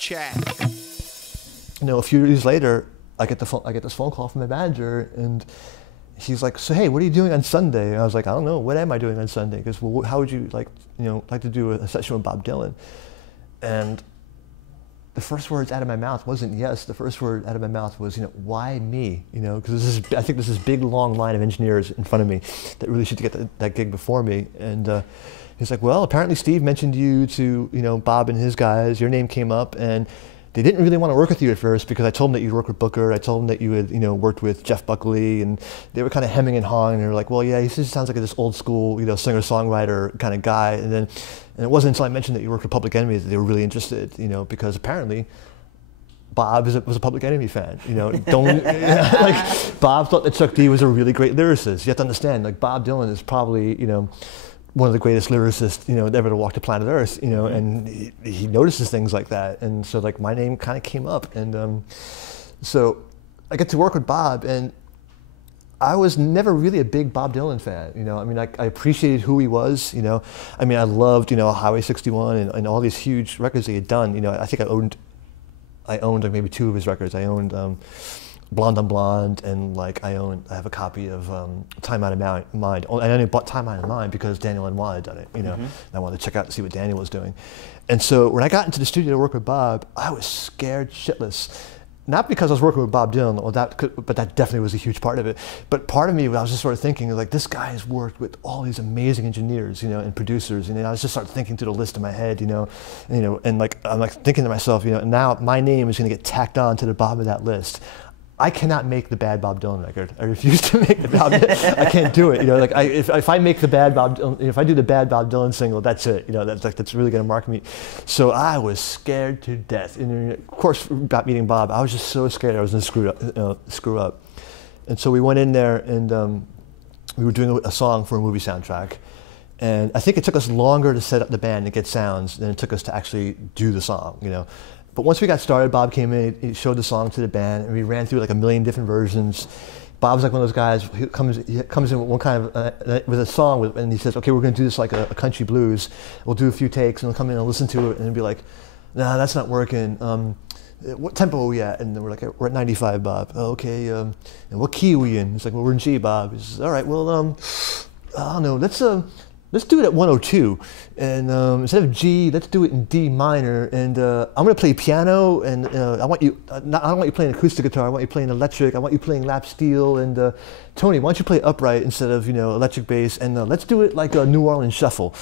chat. You know, a few years later, I get this phone call from my manager, and he's like, "So hey, what are you doing on Sunday?" And I was like, "I don't know. What am I doing on Sunday?" He goes, "Well, how would you like to do a session with Bob Dylan?" And the first words out of my mouth wasn't yes. The first word out of my mouth was, why me? Because I think there's this big long line of engineers in front of me that really should get that gig before me. And he's like, "Well, apparently Steve mentioned you to Bob and his guys. Your name came up, and they didn't really want to work with you at first because I told them that you'd worked with Booker. I told them that you had worked with Jeff Buckley, and they were kind of hemming and hawing. And they were like, well, yeah, he just sounds like this old school singer-songwriter kind of guy. And it wasn't until I mentioned that you worked with Public Enemy that they were really interested, because apparently Bob was a Public Enemy fan. Bob thought that Chuck D was a really great lyricist. You have to understand, like, Bob Dylan is probably one of the greatest lyricists ever to walk the planet Earth. And he notices things like that. And so like my name kind of came up, and so I get to work with Bob, and I was never really a big Bob Dylan fan. I appreciated who he was. I loved Highway 61 and all these huge records he had done. I think I owned like maybe 2 of his records. I owned Blonde on Blonde, and like I have a copy of Time Out of Mind. I only bought Time Out of Mind because Daniel Lanois had done it, and I wanted to check out to see what Daniel was doing. And so when I got into the studio to work with Bob, I was scared shitless. Not because I was working with Bob Dylan, but that definitely was a huge part of it. But part of me, I was just sort of thinking, like, this guy has worked with all these amazing engineers, and producers, and I was just sort of thinking through the list in my head, and like I'm like thinking to myself, now my name is going to get tacked on to the bottom of that list. I cannot make the bad Bob Dylan record. I refuse to make the Bob Dylan. I can't do it. If I make the bad Bob Dylan, if I do the bad Bob Dylan single, that's it. That's really going to mark me. So I was scared to death. And of course, about meeting Bob, I was just so scared I was going to screw up. And so we went in there, and we were doing a song for a movie soundtrack. And I think it took us longer to set up the band and get sounds than it took us to actually do the song. But once we got started, Bob came in, he showed the song to the band, and we ran through like a million different versions. Bob's like one of those guys who comes in with one kind of, with a song, and he says, okay, we're going to do this like a country blues. We'll do a few takes, and we'll come in and listen to it, and be like, nah, that's not working. What tempo are we at? And then we're like, we're at 95, Bob. Oh, okay, and what key are we in? It's like, well, we're in G, Bob. He says, all right, well, I don't know, let's do it at 102, and instead of G, let's do it in D minor. And I'm going to play piano, and I don't want you playing acoustic guitar. I want you playing electric. I want you playing lap steel. And Tony, why don't you play upright instead of electric bass? And let's do it like a New Orleans shuffle.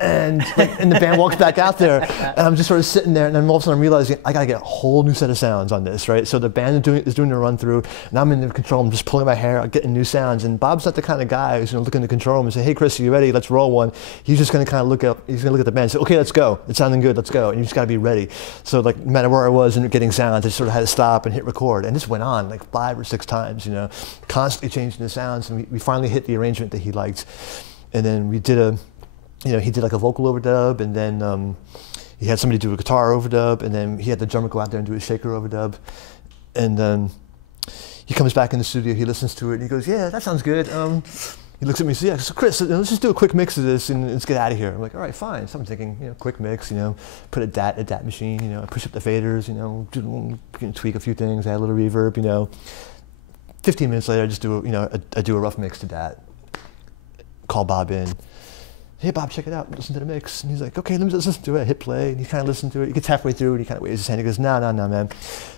And the band walks back out there, and I'm just sort of sitting there, and then all of a sudden I'm realizing I gotta get a whole new set of sounds on this, right? So the band is doing the run through, and I'm in the control room just pulling my hair, getting new sounds. And Bob's not the kind of guy who's gonna look in the control room and say, "Hey, Chris, are you ready? Let's roll one." He's just gonna kind of look up. He's gonna look at the band and say, "Okay, let's go. It's sounding good. Let's go." And you just gotta be ready. So like no matter where I was and getting sounds, I just sort of had to stop and hit record. And this went on like 5 or 6 times, constantly changing the sounds. And we finally hit the arrangement that he liked. And then we did he did like a vocal overdub, and then he had somebody do a guitar overdub, and then he had the drummer go out there and do a shaker overdub. And then he comes back in the studio, he listens to it, and he goes, yeah, that sounds good. He looks at me and says, yeah, so Chris, let's just do a quick mix of this and let's get out of here. I'm like, all right, fine. So I'm thinking, quick mix, put a DAT machine, I push up the faders, tweak a few things, add a little reverb, 15 minutes later, I just do I do a rough mix to DAT, call Bob in. Hey, Bob, check it out, listen to the mix. And he's like, okay, let me just listen to it. I hit play, and he kind of listened to it. He gets halfway through, and he kind of waves his hand. He goes, no, man,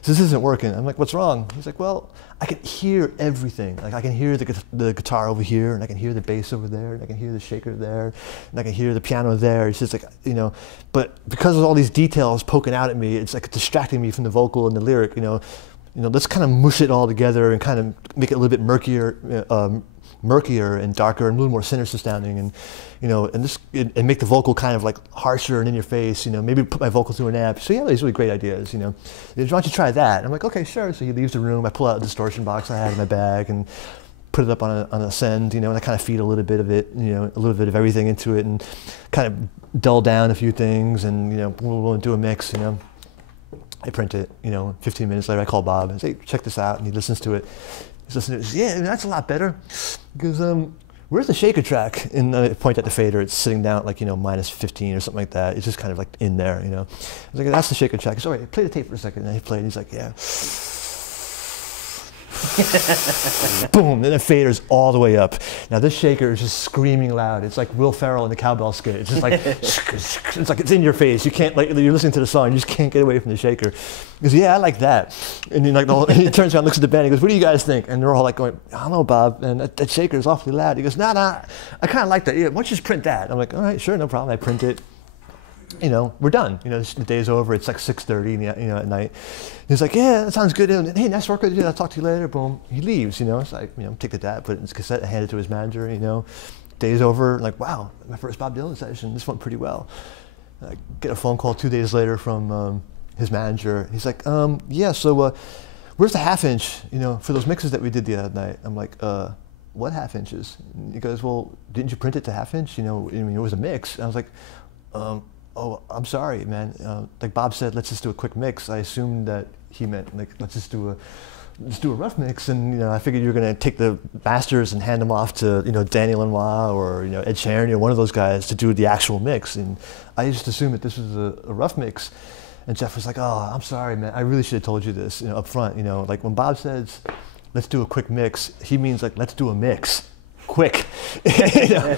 this isn't working. I'm like, what's wrong? He's like, well, I can hear everything. Like, I can hear the guitar over here, and I can hear the bass over there, and I can hear the shaker there, and I can hear the piano there. It's just like, but because of all these details poking out at me, it's like distracting me from the vocal and the lyric, let's kind of mush it all together and kind of make it a little bit murkier and darker and a little more sinister sounding, and and make the vocal kind of like harsher and in your face. Maybe put my vocal through an amp. So yeah, these really great ideas. Why don't you try that? And I'm like, okay, sure. So he leaves the room. I pull out a distortion box I had in my bag and put it up on a send. And I kind of feed a little bit of it, a little bit of everything into it, and kind of dull down a few things, and we'll do a mix. I print it. 15 minutes later, I call Bob and say, hey, check this out, and he listens to it. He's listening to it. He says, yeah, that's a lot better. He goes, where's the shaker track? And I point at the fader. It's sitting down at like, you know, -15 or something like that. It's just kind of like in there, you know. I was like, that's the shaker track. He's all right, play the tape for a second. And he played, and he's like, yeah. Boom, then the fader's all the way up. Now this shaker is just screaming loud. It's like Will Ferrell in the cowbell skit. It's just like, it's like it's in your face. You can't, like, you're listening to the song, you just can't get away from the shaker. He goes, yeah, I like that. And then like he turns around, looks at the band, he goes, what do you guys think? And they're all like going, I don't know, Bob, and that shaker is awfully loud. He goes, nah, I kind of like that. Yeah, why don't you just print that? I'm like, all right, sure, no problem. I print it. You know, we're done. You know, the day's over. It's like 6:30, you know, at night. He's like, yeah, that sounds good. And, hey, nice work with you. I'll talk to you later. Boom. He leaves. You know, it's like, you know, take the data, put it in his cassette, and hand it to his manager. You know, day's over. Like, wow, my first Bob Dylan session. This went pretty well. I get a phone call 2 days later from his manager. He's like, yeah, so where's the half inch? You know, for those mixes that we did the other night. I'm like, what half inches? And he goes, well, didn't you print it to half inch? You know, I mean, it was a mix. And I was like, oh, I'm sorry, man. Like Bob said, let's just do a quick mix. I assumed that he meant like let's do a rough mix, and you know, I figured you were gonna take the masters and hand them off to, you know, Danny Lanois or, you know, Ed Sheeran or one of those guys to do the actual mix. And I just assumed that this was a rough mix. And Jeff was like, oh, I'm sorry, man. I really should have told you this, you know, up front. You know, like when Bob says, let's do a quick mix, he means like let's do a mix, quick. You know?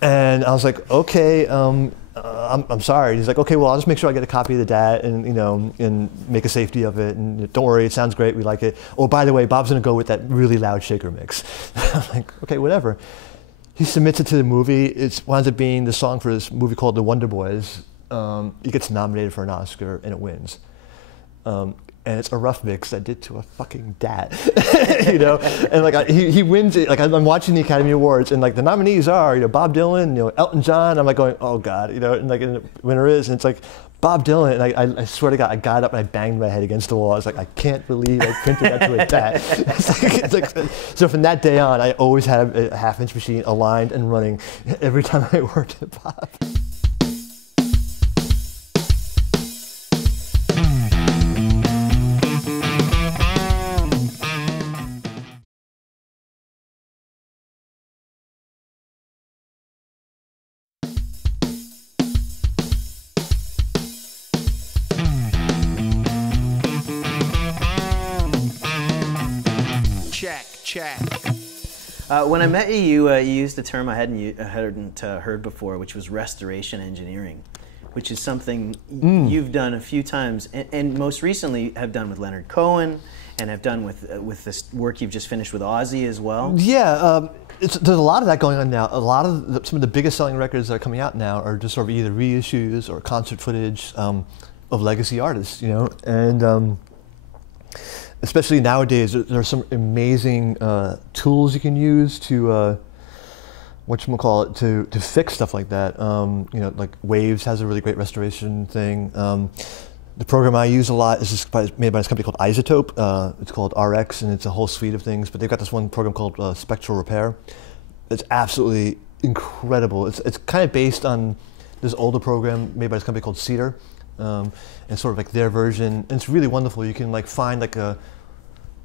And I was like, okay. I'm sorry. He's like, okay, well, I'll just make sure I get a copy of the DAT and, you know, and make a safety of it. And don't worry, it sounds great. We like it. Oh, by the way, Bob's going to go with that really loud shaker mix. I'm like, okay, whatever. He submits it to the movie. It winds up being the song for this movie called The Wonder Boys. It gets nominated for an Oscar and it wins. And it's a rough mix I did to a fucking DAT, you know. And like he wins it. Like I'm watching the Academy Awards, and like the nominees are, you know, Bob Dylan, you know, Elton John. I'm like going, oh God, you know, and like and the winner is, and it's like Bob Dylan. And I swear to God, I got up and I banged my head against the wall. I was like, I can't believe I printed that to a DAT. It's like, so from that day on, I always had a half-inch machine aligned and running every time I worked at Bob. When I met you, you used a term I hadn't heard before, which was restoration engineering, which is something you've done a few times, and most recently have done with Leonard Cohen, and have done with this work you've just finished with Ozzy as well. Yeah, there's a lot of that going on now. A lot of some of the biggest selling records that are coming out now are just sort of either reissues or concert footage of legacy artists, you know, and. Especially nowadays, there are some amazing tools you can use to, to fix stuff like that. You know, like Waves has a really great restoration thing. The program I use a lot is made by this company called iZotope. It's called RX, and it's a whole suite of things. But they've got this one program called Spectral Repair. It's absolutely incredible. It's kind of based on this older program made by this company called Cedar. And sort of like their version. And it's really wonderful. You can like find like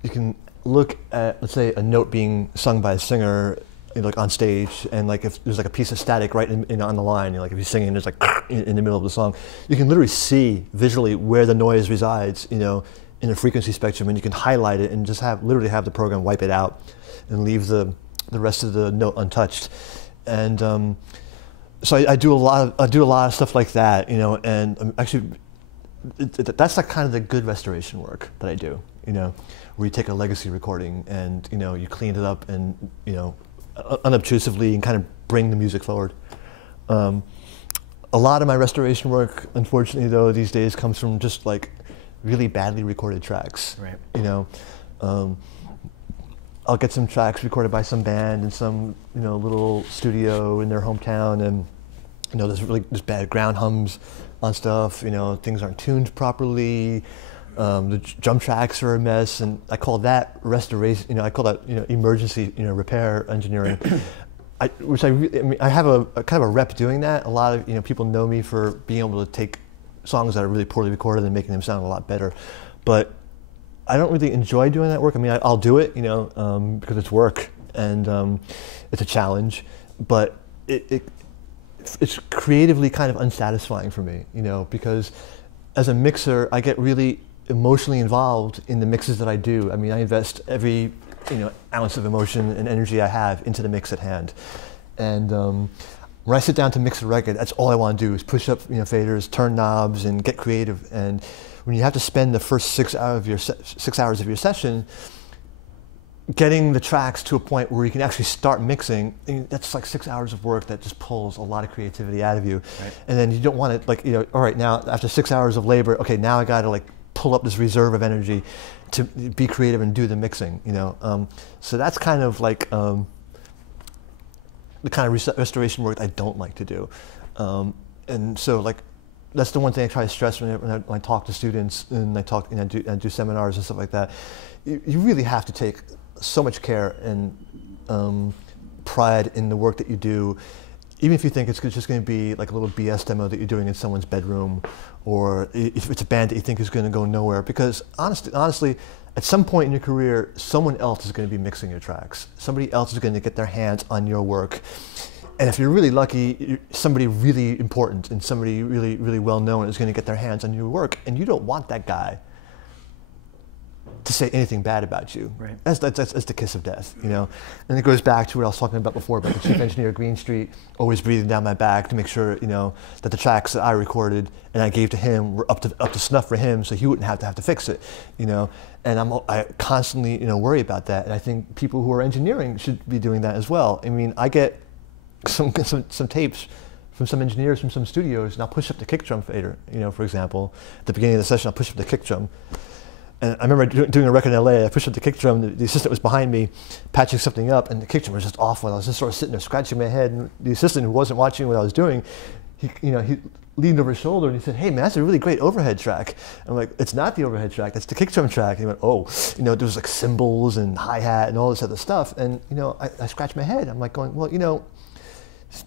you can look at, let's say, a note being sung by a singer, you know, like on stage, and like if there's like a piece of static right on the line, you know, like if he's singing, there's like in the middle of the song, you can literally see visually where the noise resides, you know, in a frequency spectrum, and you can highlight it and just literally have the program wipe it out and leave the rest of the note untouched. And so I do a lot of stuff like that, you know, and actually that's like kind of the good restoration work that I do, you know, where you take a legacy recording and, you know, you clean it up and, you know, unobtrusively and kind of bring the music forward. A lot of my restoration work, unfortunately, though, these days comes from just like really badly recorded tracks. Right. You know, I'll get some tracks recorded by some band in some, you know, little studio in their hometown, and you know, there's bad ground hums on stuff. You know, things aren't tuned properly. The drum tracks are a mess, and I call that restoration. You know, I call that, you know, emergency, you know, repair engineering. I have a kind of a rep doing that. A lot of, you know, people know me for being able to take songs that are really poorly recorded and making them sound a lot better, but I don't really enjoy doing that work. I mean, I'll do it, you know, because it's work, and it's a challenge, but it's creatively kind of unsatisfying for me, you know, because as a mixer, I get really emotionally involved in the mixes that I do. I mean, I invest every, you know, ounce of emotion and energy I have into the mix at hand. And when I sit down to mix a record, that's all I want to do is push up, you know, faders, turn knobs, and get creative. And when you have to spend the first 6 hours of your session getting the tracks to a point where you can actually start mixing, that's like 6 hours of work that just pulls a lot of creativity out of you. Right. And then you don't want to, like, you know, all right, now after 6 hours of labor, okay, now I got to like pull up this reserve of energy to be creative and do the mixing, you know. So that's kind of like the kind of restoration work I don't like to do. And so like, that's the one thing I try to stress when I talk to students and I do seminars and stuff like that. You really have to take so much care and pride in the work that you do, even if you think it's just going to be like a little BS demo that you're doing in someone's bedroom, or if it's a band that you think is going to go nowhere. Because honestly, at some point in your career, someone else is going to be mixing your tracks. Somebody else is going to get their hands on your work. And if you're really lucky, somebody really important and somebody really, really well known is going to get their hands on your work, and you don't want that guy to say anything bad about you. Right. That's the kiss of death, you know. And it goes back to what I was talking about before, about the chief engineer of Green Street always breathing down my back to make sure, you know, that the tracks that I recorded and I gave to him were up to snuff for him, so he wouldn't have to fix it, you know. And I constantly, you know, worry about that. And I think people who are engineering should be doing that as well. I mean, I get some tapes from some engineers from some studios, and I'll push up the kick drum fader, you know, for example. At the beginning of the session, I'll push up the kick drum. And I remember doing a record in LA, I pushed up the kick drum, the assistant was behind me patching something up, and the kick drum was just awful. And I was just sort of sitting there scratching my head, and the assistant, who wasn't watching what I was doing, he leaned over his shoulder and he said, "Hey man, that's a really great overhead track." I'm like, "It's not the overhead track, that's the kick drum track." And he went, "Oh," you know, there was like cymbals and hi-hat and all this other stuff. And, you know, I scratched my head. I'm like going, well, you know,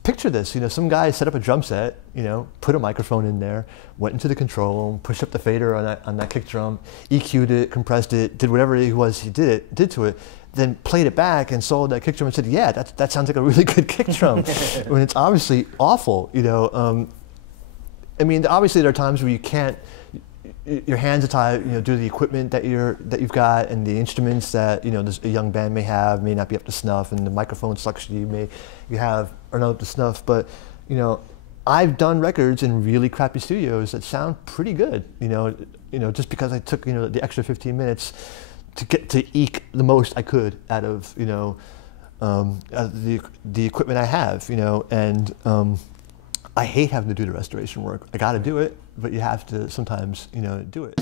picture this, you know, some guy set up a drum set, you know, put a microphone in there, went into the control room, pushed up the fader on that kick drum, EQ'd it, compressed it, did whatever it was he did to it, then played it back and saw that kick drum and said, "Yeah, that sounds like a really good kick drum," when it's obviously awful, you know. I mean, obviously there are times where you can't, your hands are tied, you know, due to the equipment that you've got and the instruments that, you know, a young band may not be up to snuff, and the microphone selection you have are not up to snuff. But, you know, I've done records in really crappy studios that sound pretty good, you know, just because I took, you know, the extra 15 minutes to eke the most I could out of, you know, the equipment I have, you know. And I hate having to do the restoration work. I got to do it, but you have to sometimes, you know, do it.